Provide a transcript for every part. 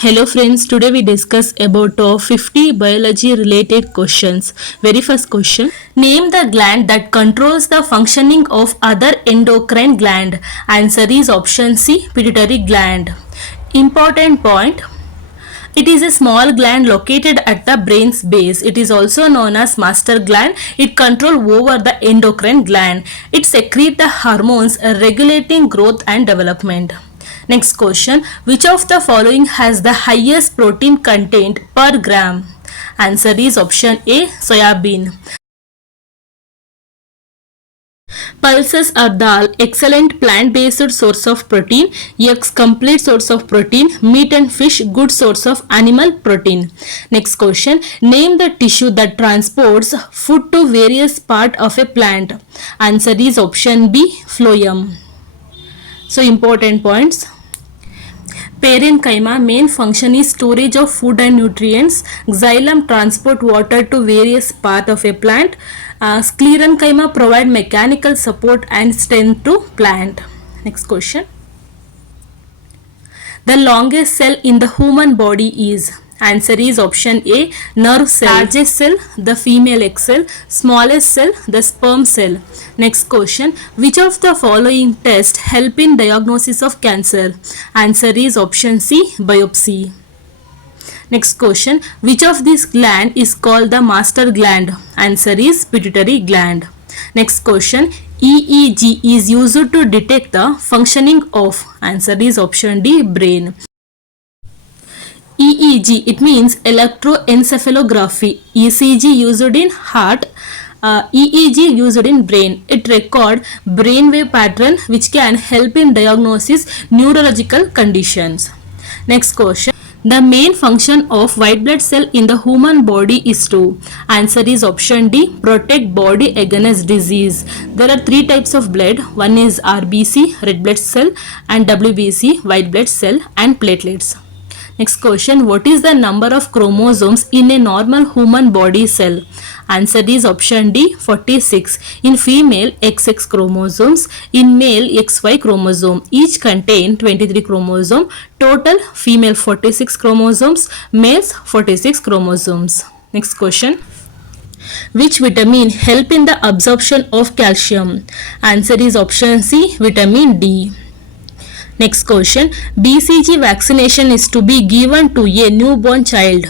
Hello friends, today we discuss about 50 biology related questions. Very first question. Name the gland that controls the functioning of other endocrine gland. Answer is option C, pituitary gland. Important point. It is a small gland located at the brain's base. It is also known as master gland. It controls over the endocrine gland. It secretes the hormones regulating growth and development. Next question. Which of the following has the highest protein content per gram? Answer is option A, soya bean. Pulses or dal, excellent plant-based source of protein. Eggs, complete source of protein. Meat and fish, good source of animal protein. Next question. Name the tissue that transports food to various parts of a plant. Answer is option B, phloem. So important points. Parenchyma main function is storage of food and nutrients. Xylem transport water to various parts of a plant. Sclerenchyma provide mechanical support and strength to plant. Next question. The longest cell in the human body is. Answer is option A, nerve cell. Largest cell, the female egg cell. Smallest cell, the sperm cell. Next question. Which of the following tests help in diagnosis of cancer? Answer is option C, biopsy. Next question. Which of these gland is called the master gland? Answer is pituitary gland. Next question. EEG is used to detect the functioning of. Answer is option D, brain. EEG, it means electroencephalography. ECG used in heart. EEG used in brain. It record brainwave pattern which can help in diagnosis neurological conditions. Next question. The main function of white blood cell in the human body is to. Answer is option D, protect body against disease. There are three types of blood. One is RBC, red blood cell, and WBC, white blood cell, and platelets. Next question. What is the number of chromosomes in a normal human body cell? Answer is option D, 46. In female, XX chromosomes. In male, XY chromosome. Each contain 23 chromosomes. Total female 46 chromosomes. Males 46 chromosomes. Next question. Which vitamin help in the absorption of calcium? Answer is option C, vitamin D. Next question. BCG vaccination is to be given to a newborn child.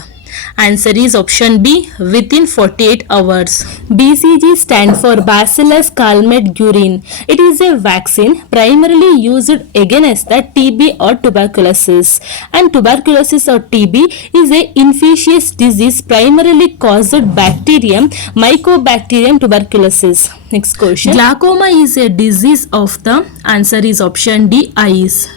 Answer is option B, within 48 hours. BCG stands for Bacillus calmette-guerin. It is a vaccine primarily used against the TB or tuberculosis. And tuberculosis or TB is an infectious disease primarily caused bacterium Mycobacterium tuberculosis. Next question. Glaucoma is a disease of the. Answer is option D, eyes.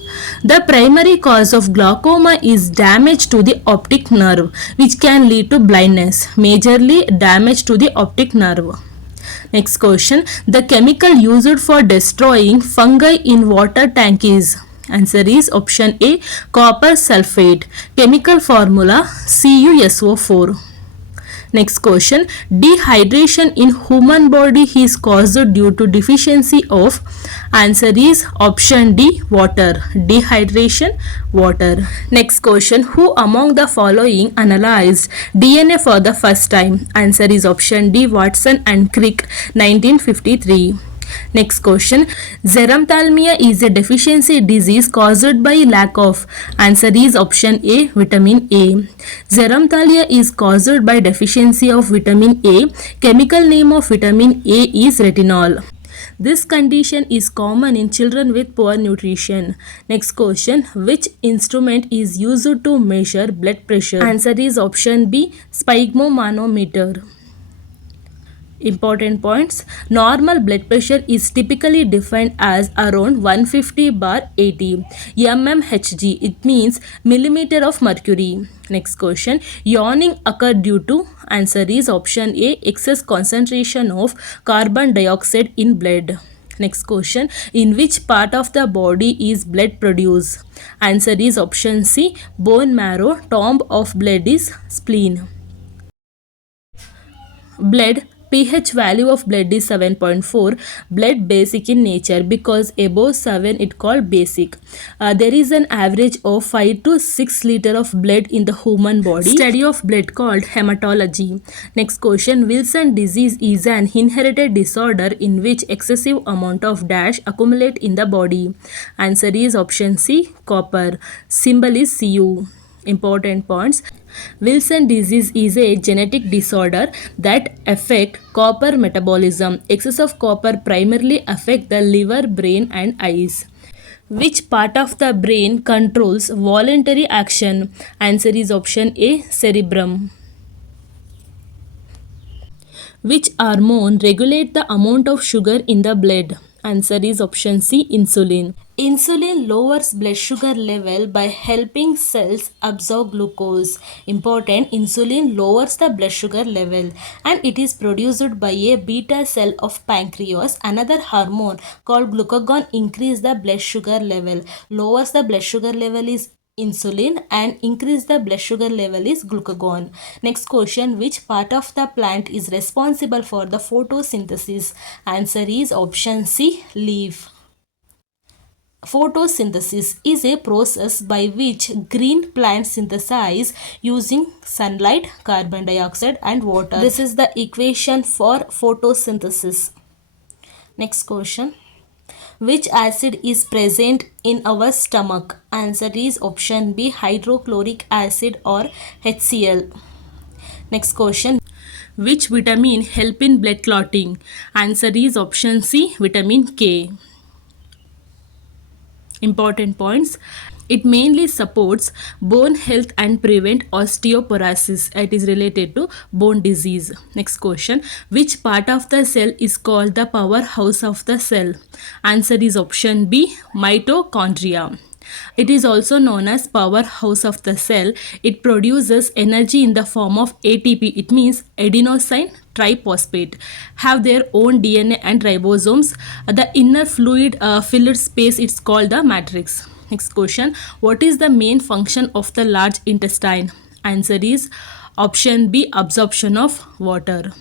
The primary cause of glaucoma is damage to the optic nerve, which can lead to blindness. Majorly damage to the optic nerve. Next question. The chemical used for destroying fungi in water tank is. Answer is option A, copper sulfate. Chemical formula CuSO4. Next question. Dehydration in human body is caused due to deficiency of. Answer is option D, water. Dehydration, water. Next question. Who among the following analyzed DNA for the first time? Answer is option D, Watson and Crick, 1953. Next question. Xerophthalmia is a deficiency disease caused by lack of. Answer is option A, vitamin A. Xerophthalmia is caused by deficiency of vitamin A. Chemical name of vitamin A is retinol. This condition is common in children with poor nutrition. Next question. Which instrument is used to measure blood pressure? Answer is option B, sphygmomanometer. Important points. Normal blood pressure is typically defined as around 150/80 mmHg. It means millimeter of mercury. Next question. Yawning occur due to. Answer is option A, excess concentration of carbon dioxide in blood. Next question. In which part of the body is blood produced? Answer is option C, bone marrow. Tomb of blood is spleen. Blood pH value of blood is 7.4. Blood basic in nature because above 7 it called basic. There is an average of 5 to 6 liter of blood in the human body. Study of blood called hematology. Next question, Wilson disease is an inherited disorder in which excessive amount of dash accumulate in the body. Answer is option C, copper. Symbol is Cu. Important points. Wilson disease is a genetic disorder that affect copper metabolism. Excess of copper primarily affect the liver, brain and eyes. Which part of the brain controls voluntary action? Answer is option A, cerebrum. Which hormone regulate the amount of sugar in the blood? Answer is option C, insulin. Insulin lowers blood sugar level by helping cells absorb glucose. Important, insulin lowers the blood sugar level and it is produced by a beta cell of pancreas. Another hormone called glucagon increase the blood sugar level. Lowers the blood sugar level is insulin and increase the blood sugar level is glucagon. Next question, which part of the plant is responsible for the photosynthesis? Answer is option C, leaf. Photosynthesis is a process by which green plants synthesize using sunlight, carbon dioxide and water. This is the equation for photosynthesis. Next question, which acid is present in our stomach? Answer is option B, hydrochloric acid or HCl. Next question, which vitamin help in blood clotting? Answer is option C, vitamin K. Important points. It mainly supports bone health and prevent osteoporosis. It is related to bone disease. Next question, which part of the cell is called the powerhouse of the cell? Answer is option B, mitochondria. It is also known as powerhouse of the cell. It produces energy in the form of ATP. It means adenosine triphosphate. Have their own DNA and ribosomes. The inner fluid filled space is called the matrix. Next question, what is the main function of the large intestine? Answer is option B, absorption of water.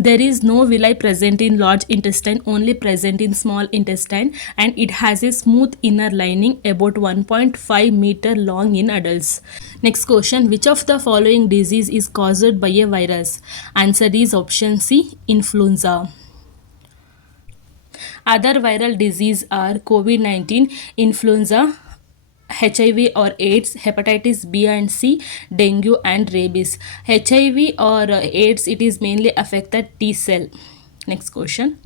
There is no villi present in large intestine, only present in small intestine, and it has a smooth inner lining about 1.5 meter long in adults. Next question, which of the following disease is caused by a virus? Answer is option C, influenza. Other viral disease are COVID-19, influenza, HIV or AIDS, hepatitis B and C, dengue and rabies. HIV or AIDS, it is mainly affect the T cell. Next question,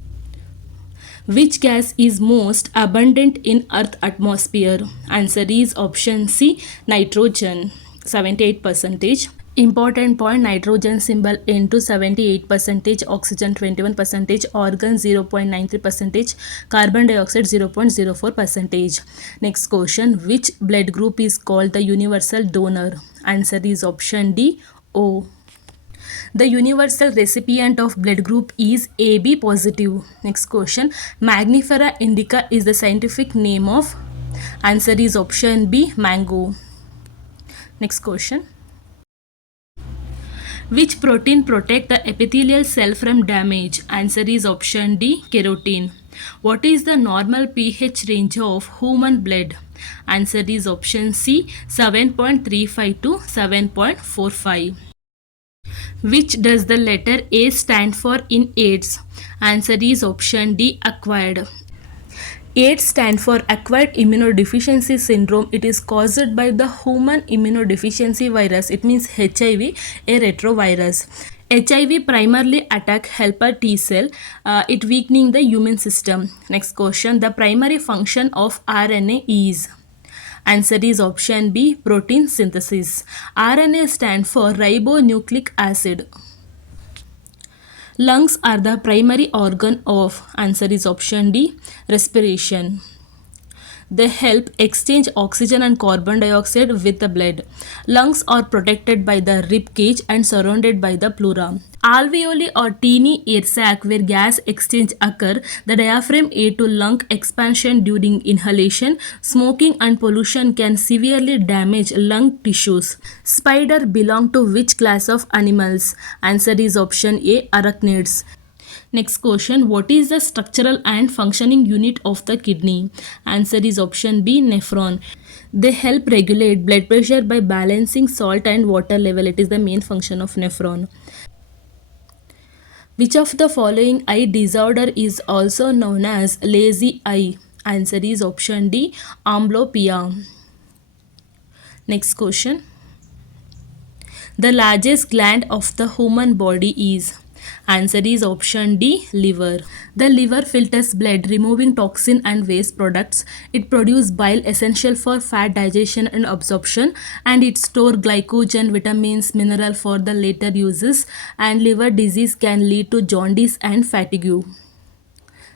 which gas is most abundant in Earth atmosphere? Answer is option C, nitrogen, 78%. Important point, nitrogen symbol into 78%, oxygen 21%, organ 0.93%, carbon dioxide 0.04%. Next question, which blood group is called the universal donor? Answer is option D, O. The universal recipient of blood group is AB positive. Next question, Magnifera indica is the scientific name of? Answer is option B, mango. Next question, which protein protect the epithelial cell from damage? Answer is option D, keratin. What is the normal pH range of human blood? Answer is option C, 7.35 to 7.45. Which does the letter A stand for in AIDS? Answer is option D, acquired. AIDS stands for acquired immunodeficiency syndrome. It is caused by the human immunodeficiency virus. It means HIV, a retrovirus. HIV primarily attack helper T cell, it weakening the immune system. Next question, the primary function of RNA is? Answer is option B, protein synthesis. RNA stands for ribonucleic acid. Lungs are the primary organ of? Answer is option D, respiration. They help exchange oxygen and carbon dioxide with the blood. Lungs are protected by the rib cage and surrounded by the pleura. Alveoli or teeny air sac where gas exchange occur. The diaphragm aid to lung expansion during inhalation. Smoking and pollution can severely damage lung tissues. Spider belong to which class of animals? Answer is option A, arachnids. Next question, what is the structural and functioning unit of the kidney? Answer is option B, nephron. They help regulate blood pressure by balancing salt and water level. It is the main function of nephron. Which of the following eye disorder is also known as lazy eye? Answer is option D, amblyopia. Next question. The largest gland of the human body is? Answer is option D, liver. The liver filters blood, removing toxin and waste products. It produces bile essential for fat digestion and absorption, and it stores glycogen, vitamins, mineral for the later uses. And liver disease can lead to jaundice and fatigue.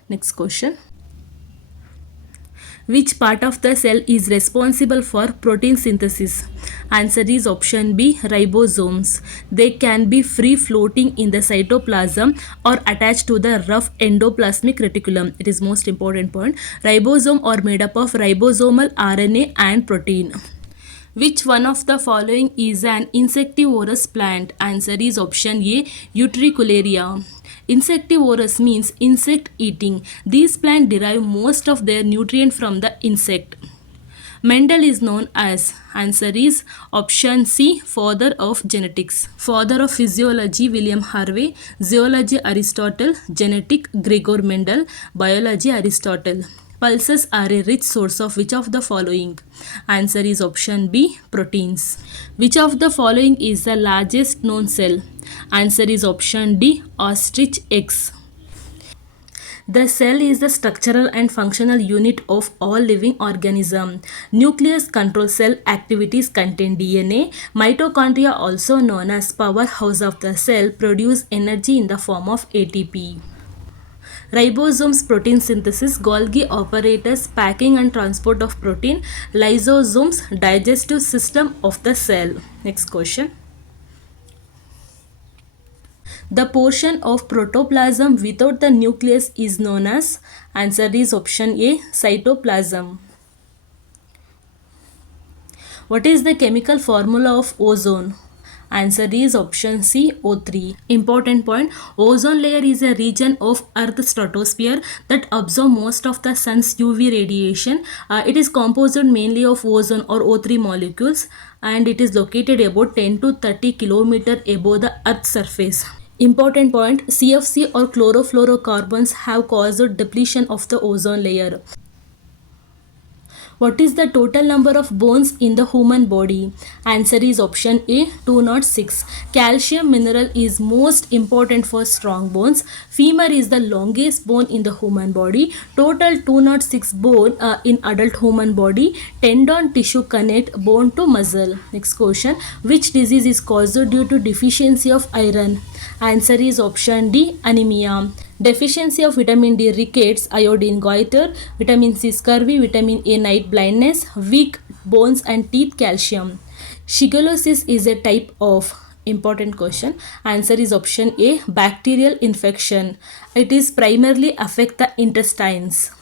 Next question. Which part of the cell is responsible for protein synthesis? Answer is option B, ribosomes. They can be free floating in the cytoplasm or attached to the rough endoplasmic reticulum. It is most important point. Ribosome are made up of ribosomal RNA and protein. Which one of the following is an insectivorous plant? Answer is option A, Utricularia. Insectivorous means insect eating. These plants derive most of their nutrient from the insect. Mendel is known as, answer is option C, father of genetics. Father of physiology, William Harvey. Zoology, Aristotle. Genetic, Gregor Mendel. Biology, Aristotle. Pulses are a rich source of which of the following? Answer is option B, proteins. Which of the following is the largest known cell? Answer is option D, ostrich eggs. The cell is the structural and functional unit of all living organisms. Nucleus controls cell activities, contain DNA. Mitochondria, also known as powerhouse of the cell, produce energy in the form of ATP. Ribosomes, protein synthesis. Golgi apparatus, packing and transport of protein. Lysosomes, digestive system of the cell. Next question. The portion of protoplasm without the nucleus is known as? Answer is option A, cytoplasm. What is the chemical formula of ozone? Answer is option C, O3. Important point, ozone layer is a region of Earth's stratosphere that absorbs most of the sun's UV radiation. It is composed mainly of ozone or O3 molecules, and it is located about 10 to 30 km above the Earth's surface. Important point, CFC or chlorofluorocarbons have caused depletion of the ozone layer. What is the total number of bones in the human body? Answer is option A, 206. Calcium mineral is most important for strong bones. Femur is the longest bone in the human body. Total 206 bone in adult human body. Tendon tissue connect bone to muscle. Next question. Which disease is caused due to deficiency of iron? Answer is option D, anemia. Deficiency of vitamin D, rickets. Iodine, goiter. Vitamin C, scurvy. Vitamin A, night blindness. Weak bones and teeth, calcium. Shigellosis is a type of, important question. Answer is option A, bacterial infection. It is primarily affect the intestines.